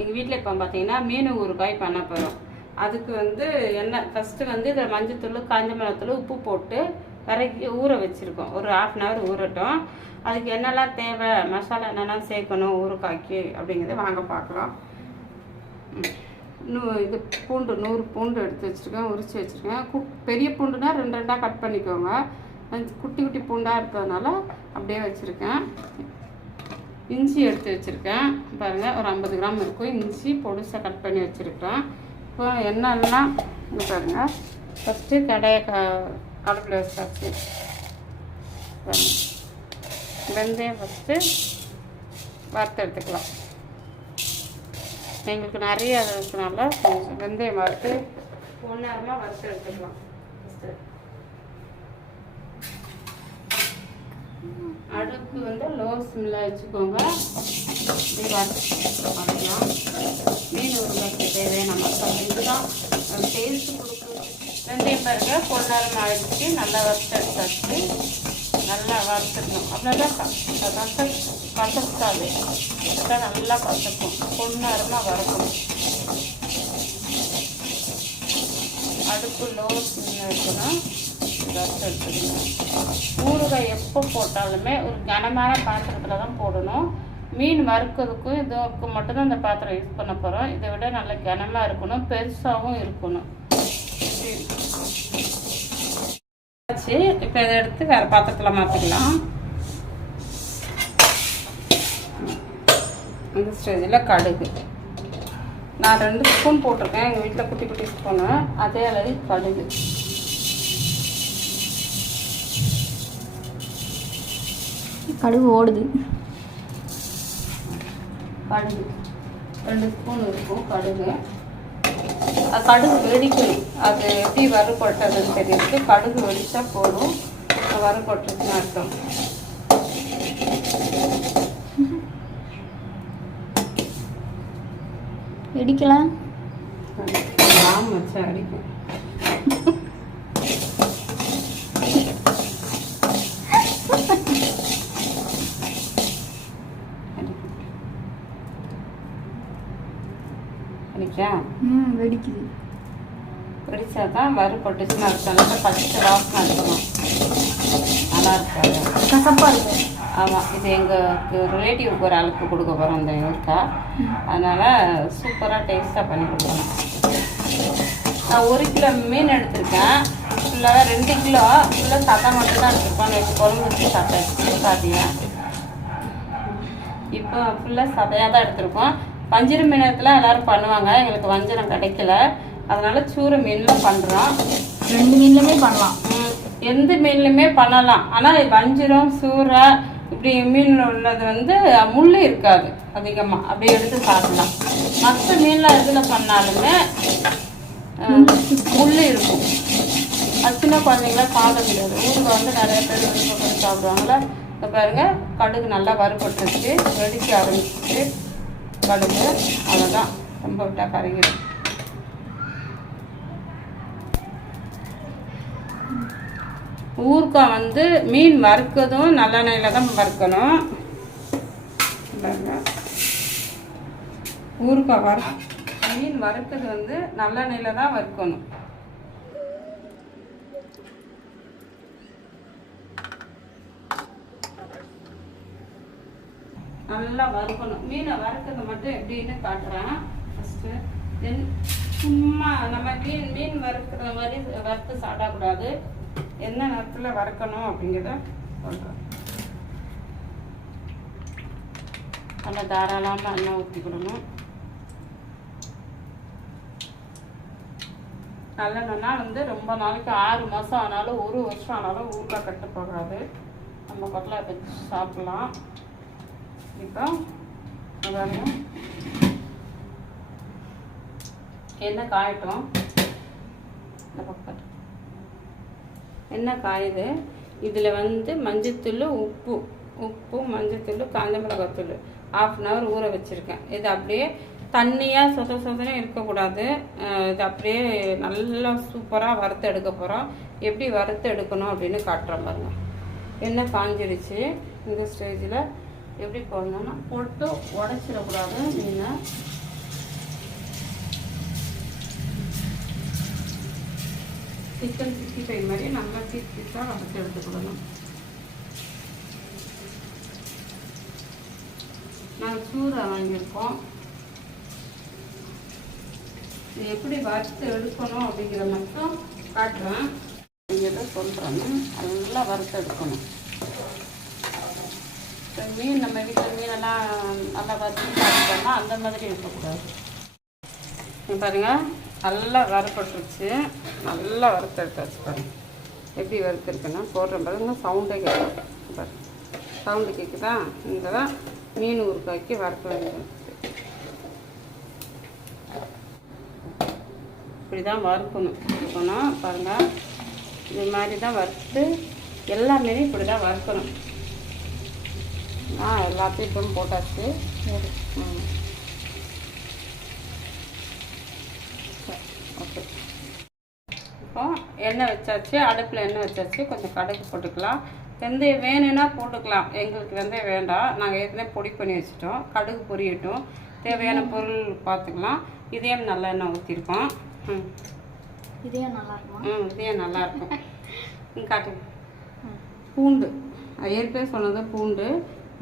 எங்கள் வீட்டில் இப்போ பார்த்தீங்கன்னா மீன் ஊறுகாய் பண்ண போகிறோம் அதுக்கு வந்து என்ன ஃபஸ்ட்டு வந்து இதில் மஞ்சத்தூள் காஞ்ச மிளகாத்தூள் உப்பு போட்டு வரைக்கி ஊற வச்சுருக்கோம். ஒரு ஆஃப் அன் ஹவர் ஊறட்டும். அதுக்கு என்னெல்லாம் தேவை மசாலா என்னெல்லாம் சேர்க்கணும் ஊறுகாய்க்கு அப்படிங்கிறத வாங்க பார்க்கலாம். நூ இது பூண்டு நூறு பூண்டு எடுத்து வச்சுருக்கேன் உரித்து வச்சுருக்கேன். கு பெரிய பூண்டுனா ரெண்டு ரெண்டாக கட் பண்ணிக்கோங்க. குட்டி குட்டி பூண்டாக இருக்கிறதுனால அப்படியே வச்சுருக்கேன். இஞ்சி எடுத்து வச்சுருக்கேன். பாருங்கள் ஒரு ஐம்பது கிராம் இருக்கும். இஞ்சி பொடிசாக கட் பண்ணி வச்சுருக்கேன் இப்போ என்னெல்லாம் பாருங்கள் ஃபஸ்ட்டு கடையை க அடுப்பில் வச்சாச்சு வெந்தயம் ஃபஸ்ட்டு வறுத்து எடுத்துக்கலாம். எங்களுக்கு நிறைய இருக்கிறதுனால கொஞ்சம் வெந்தயம் வறுத்து ஒன்றரை வறுத்து எடுத்துக்கலாம். ஃபஸ்ட்டு அடுப்பு வந்து லோ சிம்மில் வச்சுக்கோங்க இப்படி வறுத்து மீன் உருளைக்கு தேவையான மக்கள் இதுதான் டேஸ்ட் கொடுக்கும். வெந்தயம் பாருங்க பொன்னரம் ஆயிடுச்சு நல்லா வறுத்து எடுத்தாச்சு. நல்லா வறுத்துக்கணும். அப்படின்னா கச கசக்காது. அதான் நல்லா கசக்கும். பொன்னரமாக வறுக்கணும் அடுப்பு லோ சிம்மில் வைக்கணும் வறுத்து எடுத்துக்கணும் ஊறுகாய் எப்போ போட்டாலுமே ஒரு கனமான பாத்திரத்தில் தான் போடணும். மீன் வறுக்கிறதுக்கும் இதுக்கு மட்டும்தான் இந்த பாத்திரம் யூஸ் பண்ண போகிறோம் இதை விட நல்ல கனமாக இருக்கணும் பெருசாகவும் இருக்கணும். ஆச்சு இப்போ இதை எடுத்து வேறு பாத்திரத்தில் மாற்றிக்கலாம் இந்த ஸ்டேஜில் கடுகு. நான் ரெண்டு ஸ்பூன் போட்டிருக்கேன். எங்கள் வீட்டில் குட்டி குட்டி ஸ்பூனு. அதே அளவு கடுகு. கடுகு ஓடுது. கடுகு. ரெண்டு ஸ்பூன் இருக்கும் கடுகு. அது கடுகு வெடிக்கணும். அது எப்படி வறுபட்டதுன்னு தெரியுது. கடுகு வெடிச்சா போதும். அது வறுபட்டுச்சுன்னு அர்த்தம். வெடிக்கலாம் ஆமாம் அடிக்கும் அடிக்கும். அடிச்சா ம் வெடிக்குது. வெடிச்சா தான் வறுபட்டுச்சுன்னு அர்த்தம். இல்லை பச்சை வாசனை அடிக்கணும் நல்லா இருக்காது. கசப்பாக இருக்கு. ஆமாம் இது எங்கள் ரிலேட்டிவ்க்கு ஒரு ஆளுக்கு கொடுக்க போகிறோம் இந்த ஊருக்கா. அதனால் சூப்பராக டேஸ்ட்டாக பண்ணி கொடுக்கணும். நான் ஒரு கிலோ மீன் எடுத்திருக்கேன். ஃபுல்லாக ரெண்டு கிலோ. ஃபுல்லாக சத்தா மட்டும் தான் எடுத்திருப்பேன் நேற்று குழம்பு வச்சு சாப்பிட்டேன் சாப்பிட்டேன் இப்போ ஃபுல்லாக சதையாக தான் எடுத்திருக்கோம். வஞ்சிர மீனத்தில் எல்லோரும் பண்ணுவாங்க. எங்களுக்கு வஞ்சிரம் கிடைக்கல. அதனால சூரை மீனில் பண்ணுறோம் ரெண்டு மீன்லையுமே பண்ணலாம். எந்த மீன்லையுமே பண்ணலாம். ஆனால் வஞ்சிரம் சூறை இப்படி மீன் உள்ளது வந்து முள் இருக்காது அதிகமாக அப்படியே எடுத்து சாப்பிடலாம். மற்ற மீனில் எதில் பண்ணாலுமே முள் இருக்கும். அது சின்ன குழந்தைங்கள சாப்பிட முடியாது. ஊருக்கு வந்து நிறைய பேர் விருப்பம் பண்ணி சாப்பிடுவாங்கள இப்போ பாருங்க கடுகு நல்லா வறுபட்டுருச்சு. வெடிக்க ஆரம்பிச்சிச்சு கடுகு அவ்வளோதான் ரொம்ப விட்டால் கருகிடும் ஊறுகாய் வந்து மீன் வறுக்கதும் நல்லெண்ணெயில் தான் வறுக்கணும். ஊறுக்காய் ஊறுகாய் வறு மீன் வறுக்கிறது வந்து நல்லெண்ணெயில் தான் வறுக்கணும். நல்லா வறுக்கணும். மீனை வறுக்கிறது மட்டும் எப்படின்னு காட்டுறேன். ஃபஸ்ட்டு தென் சும்மா நம்ம மீன் மீன் வறுக்கிற மாதிரி வறுத்து சாப்பிடக்கூடாது. என்ன நேரத்தில் வறுக்கணும் அப்படிங்கிறத சொல்கிறேன் நல்லா தாராளமாக எண்ணெய் ஊற்றிக்கிடணும் நல்லெண்ணா வந்து ரொம்ப நாளைக்கு ஆறு மாதம் ஆனாலும் ஒரு வருஷம் ஆனாலும் ஊரில் கட்டு போகாது நம்ம கொட்டில் வச்சு சாப்பிட்லாம். இப்போ அதாவது எண்ணெய் காயட்டும்? இந்த பக்கம். எண்ணெய் காயுது? இதில் வந்து மஞ்சத்தூள் உப்பு. உப்பு மஞ்சத்தூள் காஞ்ச மிளகாத்தூள். ஆஃப் அன் ஹவர் ஊற வச்சுருக்கேன். இது அப்படியே தண்ணியாக சொத சொதனே இருக்கக்கூடாது. இது அப்படியே நல்லா சூப்பராக வறுத்து எடுக்க போகிறோம் எப்படி வறுத்து எடுக்கணும் அப்படின்னு காட்டுறோம் பாருங்கள் எண்ணெய் காஞ்சிடுச்சு இந்த ஸ்டேஜில் எப்படி போடணும்னா போட்டு உடச்சிடக்கூடாது. நீங்கள் சிக்கன் சிக்ஸ்டி ஃபைவ் மாதிரி நம்ம பீஸ் பீஸாக வதக்கி எடுத்துக்கொள்ளணும் நாங்கள் சூரை வாங்கியிருக்கோம். இது எப்படி வறுத்து எடுக்கணும் அப்படிங்கிறத மட்டும் காட்டுறேன். அப்படிங்கிறத சொல்கிறேன் நல்லா வறுத்து எடுக்கணும். மீன் நம்ம வீட்டில் மீனெல்லாம் நல்லா வறுத்து சாப்பிட்டோம்னா அந்த மாதிரி இருக்கக்கூடாது. பாருங்கள் நல்லா வறுப்பட்டுருச்சு நல்லா வறுத்தெடுத்தாச்சு எடுத்தாச்சு எப்படி வறுத்துருக்குன்னா போடுற பாருங்க சவுண்டே கேட்கும் பாருங்க சவுண்டு கேட்குதா இந்த தான் மீன் ஊறுகாய்க்கு வறுக்க வேண்டியது. இப்படி தான் வறுக்கணும். இருக்கணும் பாருங்கள் இது மாதிரி தான் வறுத்து எல்லாமே இப்படி தான் வறுக்கணும். ஆ எல்லாத்தையும் இப்போ போட்டாச்சு. ம். ஓகே. இப்போ எண்ணெய் வச்சாச்சு அடுப்பில் எண்ணெய் வச்சாச்சு கொஞ்சம் கடுகு போட்டுக்கலாம். வெந்தயம் வேணும்னா போட்டுக்கலாம். எங்களுக்கு வெந்தயம் வேண்டாம். நாங்கள் ஏற்கனவே பொடி பண்ணி வச்சுட்டோம். கடுகு பொரியட்டும். தேவையான பொருள் பார்த்துக்கலாம் இதயம் நல்ல எண்ணெய் ஊற்றிருக்கோம் ம். இதே நல்லா இருக்குமா ம் இதயம் நல்லாயிருக்கும் ம். காட்டுங்க பூண்டு ஏற்கனவே சொன்னது பூண்டு.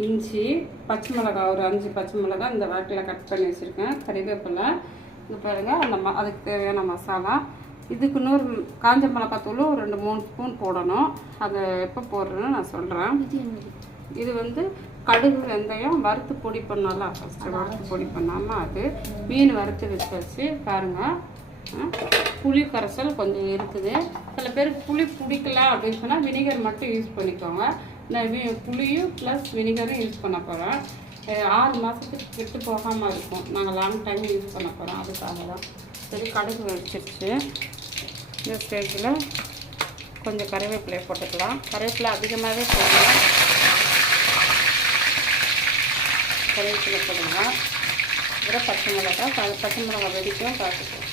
இஞ்சி பச்சை மிளகாய் ஒரு அஞ்சு பச்சை மிளகாய் இந்த வாட்டில் கட் பண்ணி வச்சுருக்கேன். கறிவேப்பிலை. இது பாருங்கள் அந்த ம அதுக்கு தேவையான மசாலா. இதுக்கு இன்னொரு காஞ்ச மிளகாய் தூள் ஒரு ரெண்டு மூணு ஸ்பூன் போடணும். அதை எப்போ போடுறேன்னு நான் சொல்கிறேன் இது வந்து கடுகு வெந்தயம் வறுத்து பொடி பண்ணலாம் ஃபஸ்ட்டு வறுத்து பொடி பண்ணாமல் அது மீன் வறுத்து வச்சாச்சு பாருங்கள் புளி கரைசல் கொஞ்சம் இருக்குது. சில பேருக்கு புளி பிடிக்கல அப்படின்னு சொன்னால் வினிகர் மட்டும் யூஸ் பண்ணிக்கோங்க. நான் புளியும் ப்ளஸ் வினிகரும் யூஸ் பண்ண போகிறேன் ஆறு மாதத்துக்கு கெட்டு போகாமல் இருக்கும். நாங்கள் லாங் டைம் யூஸ் பண்ண போகிறோம் அதுக்காக தான் சரி கடுகு வச்சிருச்சு இந்த ஸ்டேஜில் கொஞ்சம் கருவேப்பிலையை போட்டுக்கலாம். கருவேப்பிலை அதிகமாகவே போடலாம். கருவேப்பிலை போடுங்க அப்புறம் பச்சை மிளகாய் பச்சை மிளகாய் வெடிக்கும் பார்த்துக்கலாம்.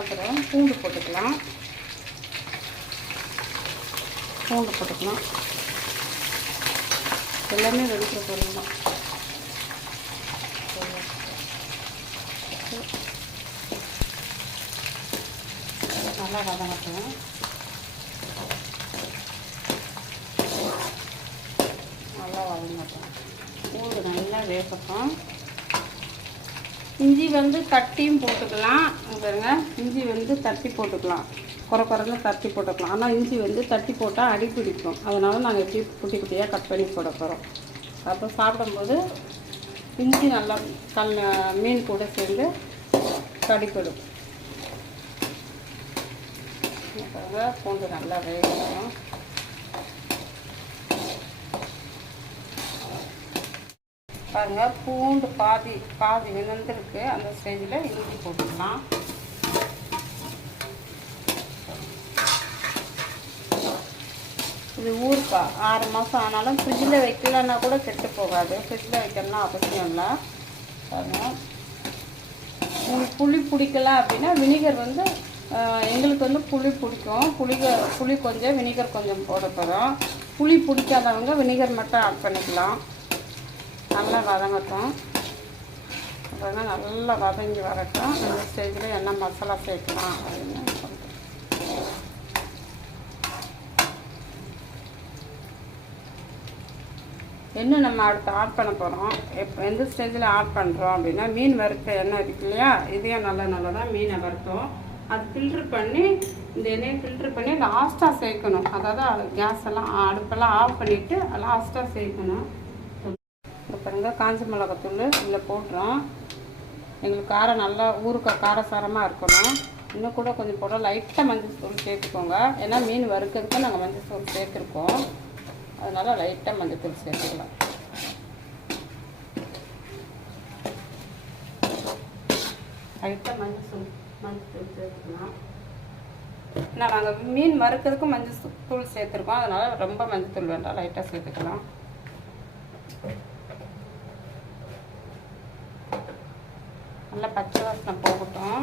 அப்புறம் பூண்டு போட்டுக்கலாம். பூண்டு போட்டுக்கலாம் எல்லாமே வெடிக்கிற பொருள் தான். நல்லா வதங்கட்டும். நல்லா வதங்கட்டும். பூண்டு நல்லா வேகட்டும். இஞ்சி வந்து தட்டியும் போட்டுக்கலாம். பாருங்கள் இஞ்சி வந்து தட்டி போட்டுக்கலாம். குறை குறையில் தட்டி போட்டுக்கலாம். ஆனால் இஞ்சி வந்து தட்டி போட்டால் அடி பிடிக்கும். அதனால் நாங்கள் இப்படி குட்டி குட்டியாக கட் பண்ணி போட போகிறோம் அப்போ சாப்பிடும்போது இஞ்சி நல்லா கல் மீன் கூட சேர்ந்து கடிப்படும் பாருங்க பூண்டு நல்லா வேகணும் பாருங்கள் பூண்டு பாதி பாதி விழுந்திருக்கு அந்த ஸ்டேஜில் இஞ்சி போட்டுக்கலாம். இது ஊறுக்காய் ஆறு மாதம் ஆனாலும் ஃப்ரிட்ஜில் வைக்கலன்னா கூட கெட்டு போகாது. ஃப்ரிட்ஜில் வைக்கணும்னா அவசியம் இல்லை. பாருங்க. உங்களுக்கு புளி பிடிக்கல அப்படின்னா வினிகர் வந்து எங்களுக்கு வந்து புளி பிடிக்கும். புளிக புளி கொஞ்சம் வினிகர் கொஞ்சம் போட போகிறோம் புளி பிடிக்காதவங்க வினிகர் மட்டும் ஆட் பண்ணிக்கலாம். நல்லா வதங்கட்டும். அப்புறம் நல்லா வதங்கி வரட்டும். இந்த ஸ்டேஜில் என்ன மசாலா சேர்க்கலாம் அப்படின்னு. என்ன நம்ம அடுத்து ஆட் பண்ண போகிறோம் எப்போ எந்த ஸ்டேஜில் ஆட் பண்ணுறோம் அப்படின்னா மீன் வறுத்த எண்ணெய் இருக்கு இல்லையா? இதையும் நல்ல நல்லா தான் மீனை வறுத்தோம். அது ஃபில்ட்ரு பண்ணி இந்த எண்ணெயை ஃபில்ட்ரு பண்ணி லாஸ்ட்டாக சேர்க்கணும். அதாவது கேஸ் எல்லாம் அடுப்பெல்லாம் ஆஃப் பண்ணிவிட்டு லாஸ்ட்டாக சேர்க்கணும். இப்போ பாருங்க காஞ்ச மிளகாத்தூள் இதில் போட்டுரும் எங்களுக்கு காரம் நல்லா ஊறுக்காய் காரசாரமாக இருக்கணும். இன்னும் கூட கொஞ்சம் போட லைட்டாக மஞ்சள் தூள் சேர்த்துக்கோங்க. ஏன்னா மீன் வறுக்கிறதுக்கு நாங்கள் மஞ்சள் தூள் சேர்த்துருக்கோம். அதனால் லைட்டாக மஞ்சத்தூள் சேர்த்துக்கலாம். லைட்டாக மஞ்சள் மஞ்சத்தூள் சேர்த்துக்கலாம். ஏன்னா நாங்கள் மீன் மறுக்கிறதுக்கும் மஞ்சள் தூள் சேர்த்துருக்கோம். அதனால் ரொம்ப மஞ்சள் தூள் வேண்டாம் லைட்டாக சேர்த்துக்கலாம் நல்லா பச்சை வாசனை போகட்டும்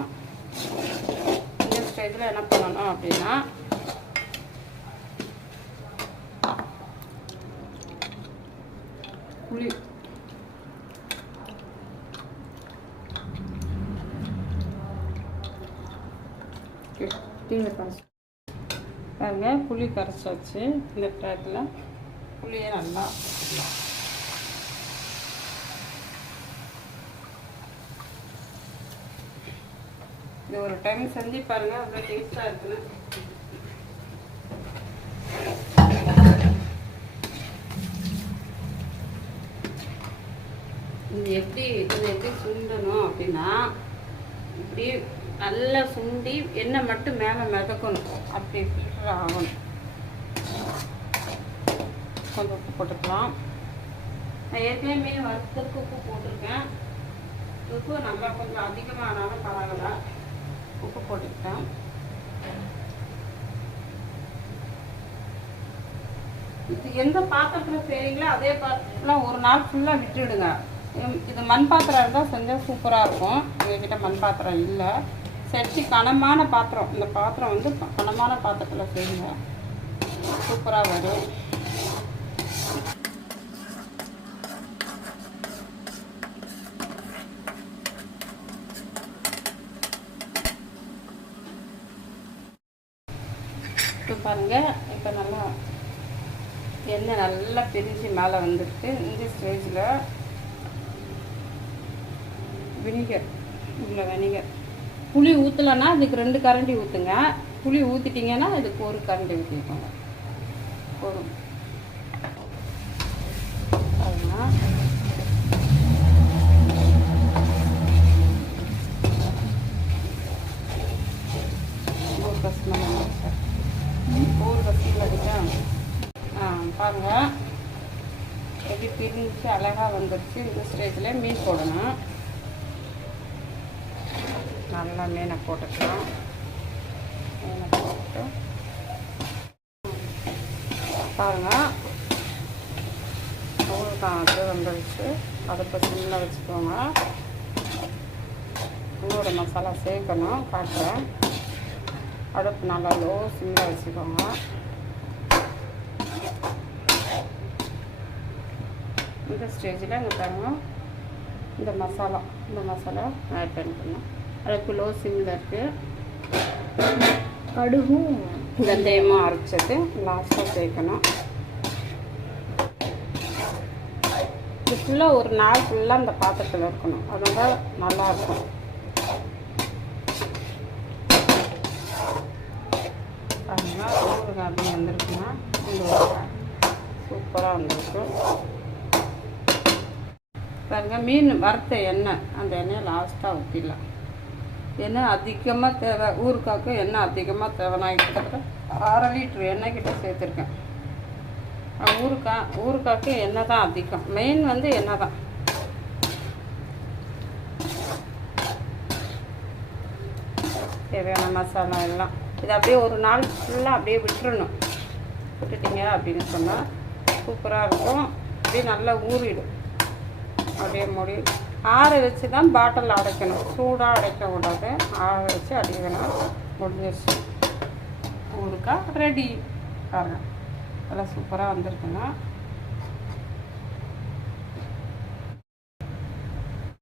இந்த ஸ்டேஜில் என்ன பண்ணணும் அப்படின்னா புளி மிக்சியில் கரைச்சி பாருங்க புளி கரைச்சாச்சு இந்த டயத்தில் புளியை நல்லா இது ஒரு டைம் செஞ்சு பாருங்க அவ்வளோ டேஸ்ட்டாக இருக்குது இது எப்படி இது எப்படி சுண்டணும் அப்படின்னா இப்படி நல்லா சுண்டி எண்ணெய் மட்டும் மேலே மிதக்கணும். அப்படி ஃபில்டர் ஆகணும். கொஞ்சம் உப்பு போட்டுக்கலாம். நான் ஏற்கனவே மீன் வறுத்ததுக்கு உப்பு போட்டிருக்கேன். உப்பு நல்லா கொஞ்சம் அதிகமானாலும் பரவாயில்ல. உப்பு போட்டுக்கிட்டேன். இது எந்த பாத்திரத்தில் செய்றீங்களோ அதே பாத்திரத்தில் ஒரு நாள் ஃபுல்லாக விட்டுவிடுங்க இது மண் பாத்திரம் இருந்தால் செஞ்சால் சூப்பராக இருக்கும். எங்ககிட்ட மண் பாத்திரம் இல்லை. சட்டி கனமான பாத்திரம். இந்த பாத்திரம் வந்து கனமான பாத்திரத்தில் செய்யுங்க. சூப்பராக வரும். இப்போ பாருங்க. இப்போ நல்லா எண்ணெய் நல்லா பிரிஞ்சு மேலே வந்துருக்கு. இந்த ஸ்டேஜில் வினிகர் இவ்வளோ வினிகர். புளி ஊற்றலைன்னா இதுக்கு ரெண்டு கரண்டி ஊற்றுங்க புளி ஊற்றிட்டிங்கன்னா இதுக்கு ஒரு கரண்டி ஊற்றிக்கோங்க போதும். அதுதான் ஊறுக ஸ்மெல் வந்துருச்சு ஊறுக ஸ்மெல் ஆ பாருங்க. எப்படி பிரிஞ்சு அழகாக வந்துருச்சு. இந்த ஸ்டேஜில் மீன் போடணும். நல்லா மீனை போட்டுக்கலாம். மீனை போட்டு. பாருங்க. ஊறுகாய் அது அதை அடுப்பு சிம்மில் வச்சுக்கோங்க. இன்னொரு மசாலா சேர்க்கணும். காட்டுறேன். அடுப்பு நல்லா லோ சிம்மில் வச்சுக்கோங்க. இந்த ஸ்டேஜில் இங்கே பாருங்க. இந்த மசாலா. இந்த மசாலா ஆட் பண்ணிக்கணும். அடுப்பு லோ சிம்மில் இருக்குது கடுகும். வெந்தயமும் அரைச்சது லாஸ்ட்டாக சேர்க்கணும் இது ஃபுல்லாக ஒரு நாள் ஃபுல்லாக அந்த பாத்திரத்தில் இருக்கணும். அதனால நல்லாயிருக்கும் பாருங்க ஊறுகாய் அப்படி வந்திருக்குன்னா இந்த சூப்பராக வந்திருக்கும். பாருங்க மீன் வறுத்த எண்ணெய் அந்த எண்ணெயை லாஸ்ட்டாக ஊற்றிடலாம் எண்ணெய் அதிகமாக தேவை? ஊறுகாய்க்கு எண்ணெய் அதிகமாக தேவை. நான் கிட்டத்தட்ட அரை லிட்ரு எண்ணெய் கிட்ட சேர்த்துருக்கேன். அஹ் ஊறுகாய் ஊறுகாய்க்கு எண்ணெய் தான் அதிகம். மெயின் வந்து எண்ணெய் தான். தேவையான மசாலா எல்லாம். இது அப்படியே ஒரு நாள் ஃபுல்லாக அப்படியே விட்டுறணும். விட்டுட்டீங்க அப்படின்னு சொன்னால் சூப்பராக இருக்கும். அப்படியே நல்லா ஊறிடும். அப்படியே மூடி ஆற வச்சு தான் பாட்டில் அடைக்கணும். சூடாக அடைக்க கூடாது ஆற வச்சு அடிக்கணும். முடிஞ்சிருச்சு. ஊருக்கா ரெடி பாருங்க. நல்லா சூப்பராக வந்திருக்குங்க